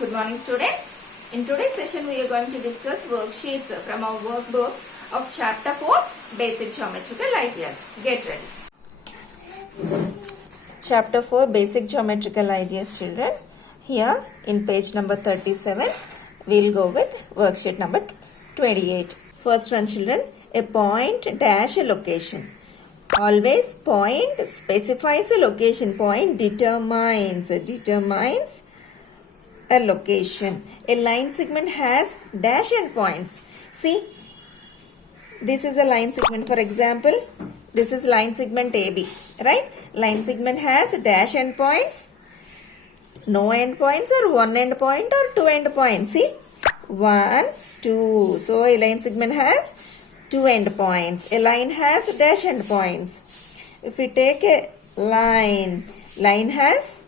Good morning, students. In today's session we are going to discuss worksheets from our workbook of chapter 4 Basic Geometrical Ideas. Get ready. Chapter 4 Basic Geometrical Ideas, children. Here in page number 37 we will go with worksheet number 28. First one, children. A point dash a location. Always point specifies a location. Point determines a location. A line segment has dash and points. See, this is a line segment. For example, this is line segment AB, right? Line segment has dash and points, no end points, or one end point or two end points. See, 1, 2. So a line segment has two end points. A line has dash and points. If we take a line has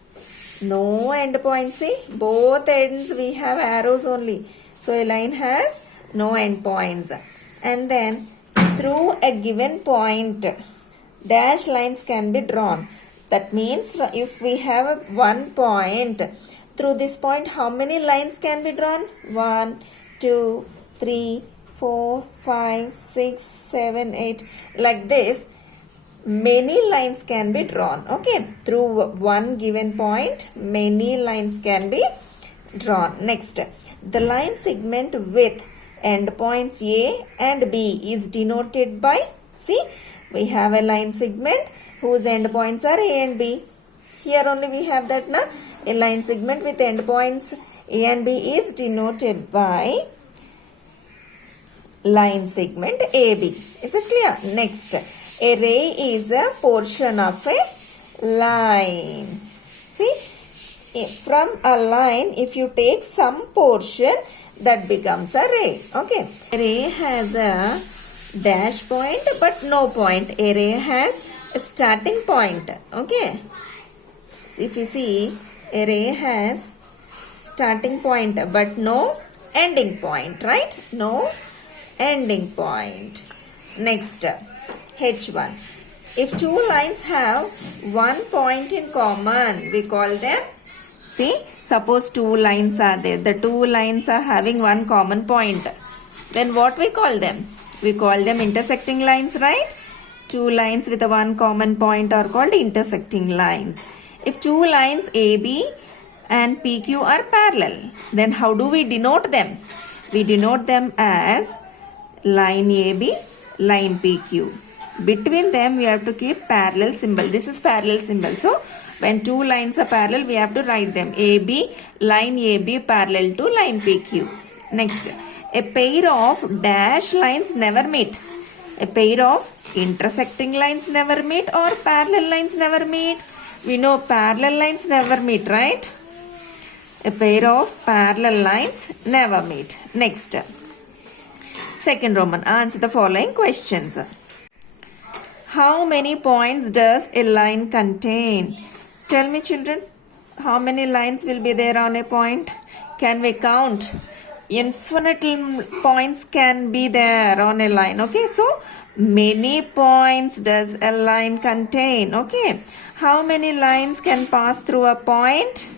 no end points. See, both ends we have arrows only. So a line has no end points. And then through a given point, dash lines can be drawn. That means if we have one point, through this point how many lines can be drawn? 1, 2, 3, 4, 5, 6, 7, 8. Like this, many lines can be drawn. Okay, through one given point many lines can be drawn. Next, the line segment with endpoints A and B is denoted by, see, we have a line segment whose endpoints are A and B. Here only we have that na, a line segment with endpoints A and B is denoted by line segment AB. Is it clear? Next, a ray is a portion of a line. See, from a line, if you take some portion, that becomes a ray. Okay. A ray has a dash point but no point. A ray has a starting point. Okay. So if you see, a ray has starting point but no ending point, right? No ending point. Next, H1. If two lines have one point in common, we call them, see, suppose two lines are there. The two lines are having one common point. Then what we call them? We call them intersecting lines, right? Two lines with a one common point are called intersecting lines. If two lines AB and PQ are parallel, then how do we denote them? We denote them as line AB, line PQ. Between them we have to keep parallel symbol. This is parallel symbol. So when two lines are parallel, we have to write them AB, line AB parallel to line PQ. Next, a pair of dash lines never meet. A pair of intersecting lines never meet or parallel lines never meet. We know parallel lines never meet, right? A pair of parallel lines never meet. Next, second Roman, answer the following questions. How many points does a line contain? Tell me, children, how many lines will be there on a point? Can we count? Infinite points can be there on a line. Okay, so many points does a line contain. Okay, how many lines can pass through a point?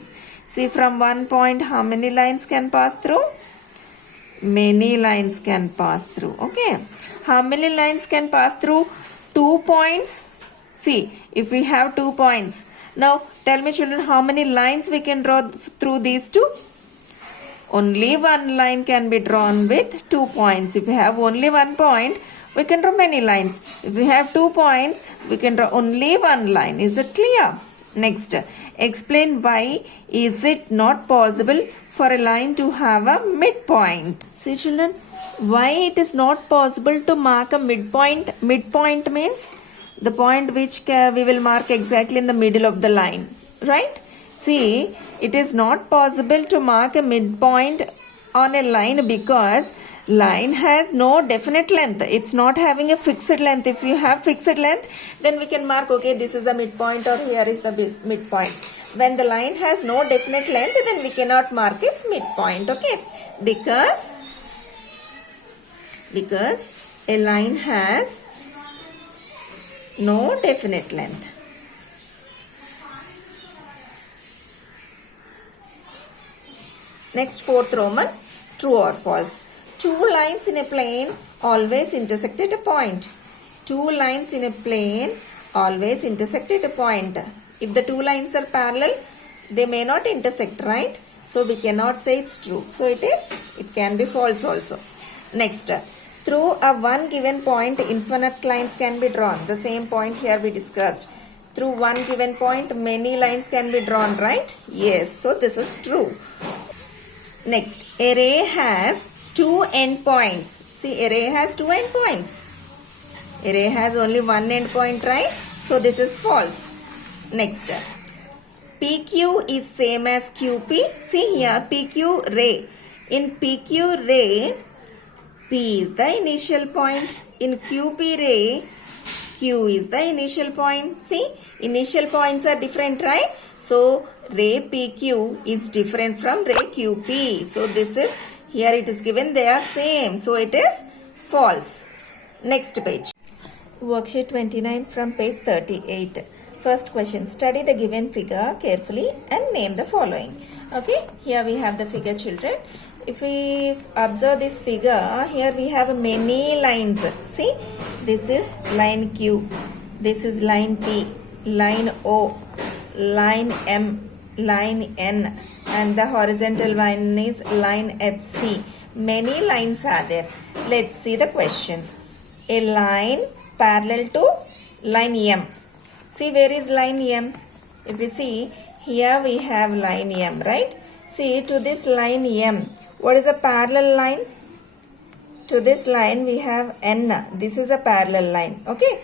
See, from one point, how many lines can pass through? Many lines can pass through. Okay, how many lines can pass through 2 points? See, if we have 2 points, now tell me, children, how many lines we can draw through these two? Only one line can be drawn with 2 points. If we have only 1 point, we can draw many lines. If we have 2 points, we can draw only one line. Is it clear? Next, explain why is it not possible for a line to have a midpoint. See, children, why it is not possible to mark a midpoint? Midpoint means the point which we will mark exactly in the middle of the line, right? See, it is not possible to mark a midpoint on a line because line has no definite length. It's not having a fixed length. If you have fixed length, then we can mark, okay, this is the midpoint or here is the midpoint. When the line has no definite length, then we cannot mark its midpoint, okay? Because a line has no definite length. Next, fourth Roman, true or false. Two lines in a plane always intersect at a point. Two lines in a plane always intersect at a point. If the two lines are parallel, they may not intersect, right? So we cannot say it's true. So it can be false also. Next, through a one given point, infinite lines can be drawn. The same point here we discussed. Through one given point, many lines can be drawn, right? Yes, so this is true. Next, a ray has two endpoints. See, a ray has two endpoints. A ray has only one endpoint, right? So this is false. Next, PQ is same as QP. See here, PQ ray. In PQ ray, P is the initial point. In QP ray, Q is the initial point. See, initial points are different, right? So, ray PQ is different from ray QP. So, this is, here it is given they are same. So, it is false. Next page. Worksheet 29 from page 38. First question. Study the given figure carefully and name the following. Okay, here we have the figure, children. If we observe this figure, here we have many lines. See, this is line Q, this is line P, line O, line M, line N, and the horizontal line is line FC. Many lines are there. Let's see the questions. A line parallel to line M. See, where is line M? If we see, here we have line M, right? See, to this line M, what is a parallel line? To this line we have N. This is a parallel line. Okay.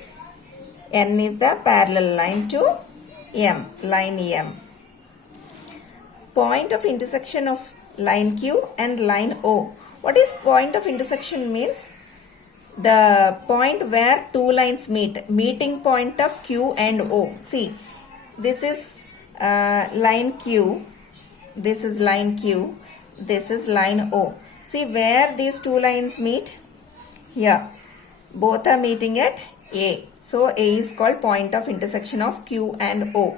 N is the parallel line to M. Line M. Point of intersection of line Q and line O. What is point of intersection means? The point where two lines meet. Meeting point of Q and O. See, this is line Q. This is line Q. This is line O. See where these two lines meet? Here. Both are meeting at A. So A is called point of intersection of Q and O.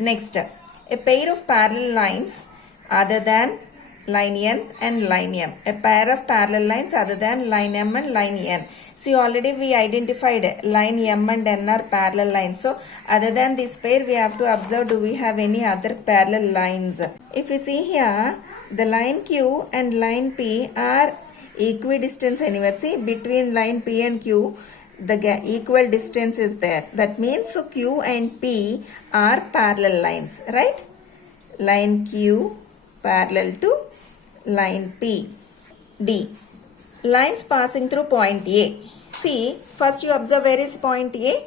Next, a pair of parallel lines other than line N and line M. A pair of parallel lines other than line M and line N. See, already we identified line M and N are parallel lines. So, other than this pair, we have to observe, do we have any other parallel lines? If we see here, the line Q and line P are equidistant anywhere. See, between line P and Q, the equal distance is there. That means, so Q and P are parallel lines, right? Line Q parallel to line P. D. Lines passing through point A. See, first you observe where is point A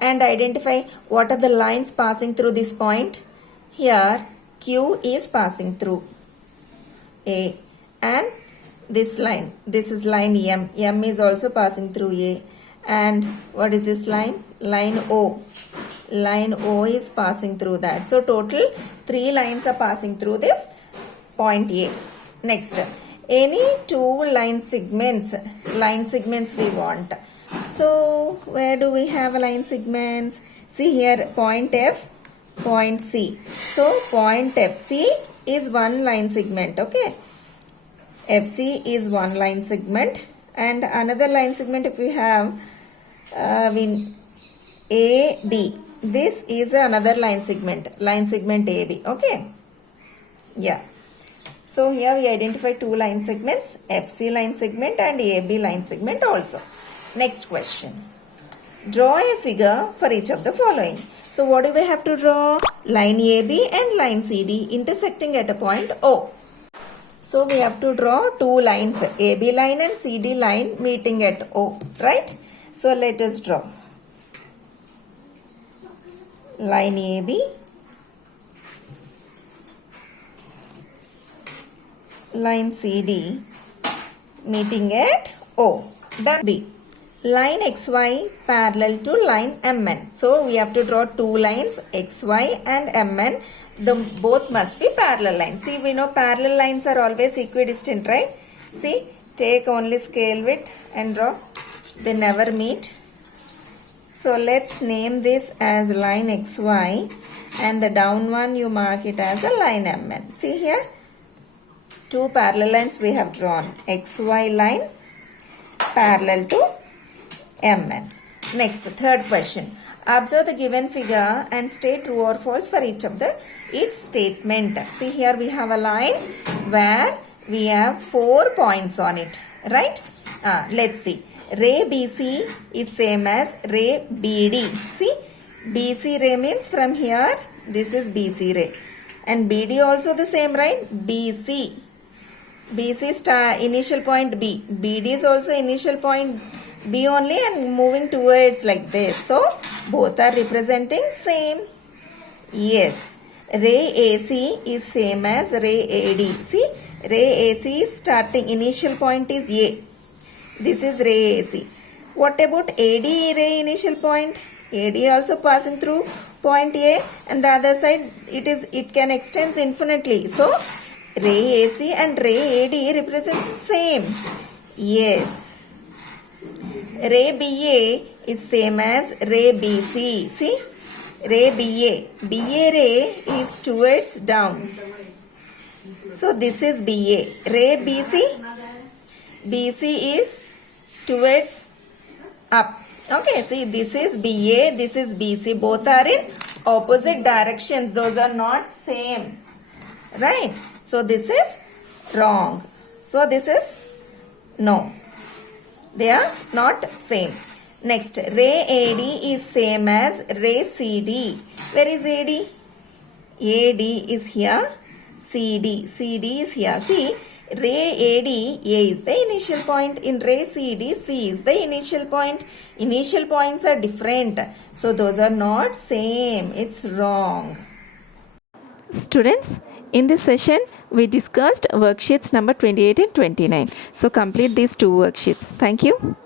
and identify what are the lines passing through this point. Here, Q is passing through A and this line. This is line M. M is also passing through A. And what is this line? Line O. Line O is passing through that. So, total 3 lines are passing through this point A. Next, any two line segments we want. So, where do we have line segments? See here, point F, point C. So, point FC is one line segment, okay? FC is one line segment, and another line segment if we have AD. This is another line segment AB, okay? Yeah. So here we identify two line segments, FC line segment and AB line segment also. Next question. Draw a figure for each of the following. So what do we have to draw? Line AB and line CD intersecting at a point O. So we have to draw two lines, AB line and CD line meeting at O, right? So let us draw. Line AB, line CD meeting at O. Done. B. Line XY parallel to line MN. So we have to draw two lines XY and MN. Both must be parallel lines. See, we know parallel lines are always equidistant, right? See, take only scale width and draw. They never meet. So let's name this as line XY and the down one you mark it as a line MN. See here. Two parallel lines we have drawn. XY line parallel to MN. Next, third question. Observe the given figure and state true or false for each statement. See, here we have a line where we have 4 points on it, right? Let's see. Ray BC is same as ray BD. See, BC ray means from here, this is BC ray. And BD also the same, right? BC. BC is initial point B. BD is also initial point B only and moving towards like this. So, both are representing same. Yes. Ray AC is same as ray AD. See, ray AC is starting, initial point is A. This is ray AC. What about AD ray initial point? AD also passing through point A, and the other side it can extend infinitely. So, ray AC and ray AD represents same. Yes. Ray BA is same as ray BC. See, ray BA. BA ray is towards down. So this is BA. Ray BC. BC is towards up. Okay, see, this is BA, this is BC. Both are in opposite directions. Those are not same. Right? So this is wrong. So this is no. They are not same. Next, ray AD is same as ray CD. Where is AD? AD is here. CD. CD is here. See, ray AD, A is the initial point. In ray CD, C is the initial point. Initial points are different. So, those are not same. It's wrong. Students, in this session, we discussed worksheets number 28 and 29. So, complete these two worksheets. Thank you.